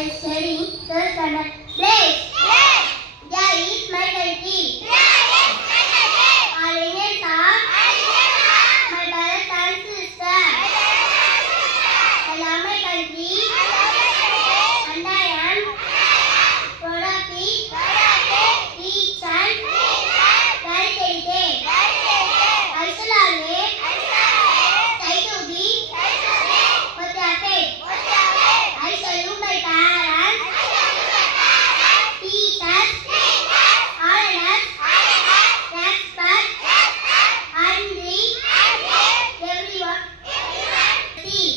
am studying third standard. Blaze. There is my country. All Indians are my brothers and sisters. I love my country and I am proud of it. Rich and well educated. I shall always try to be perfect. I salute my parents, teachers, all elders, respect and greet everyone. See,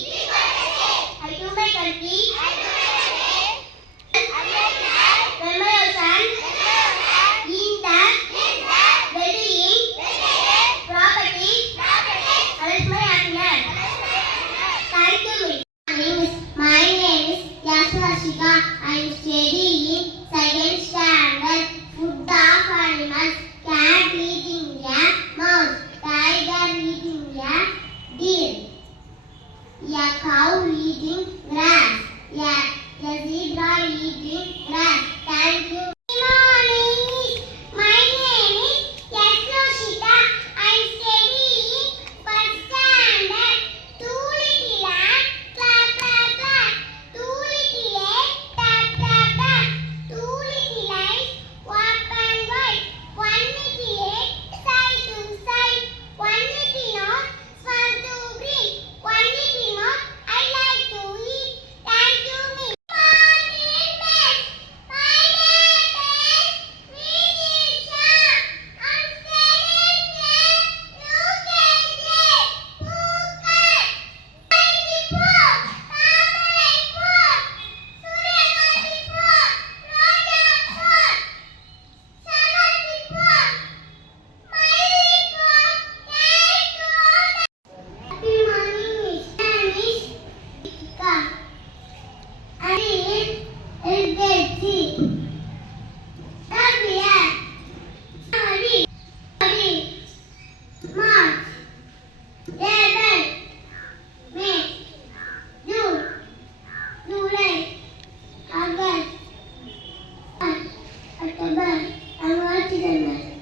I do my country. When my ocean in the well-being, property, and my happiness. Thank you, my name is Yaswashika. I am studying second standard. Food of animals. Cat eating a mouse. Tiger eating a deer. A cow eating grass. A zebra eating grass. Thank you. My name is Yaswashika. I am studying first standard. Two little ants, clap, clap, clap. Two little eggs, tap, tap, tap. Two little eyes, wap and white. One little head, side to side. One little nose, swirl to breathe. One little mouth, I like to eat. Thank you, me. October, I'm watching them.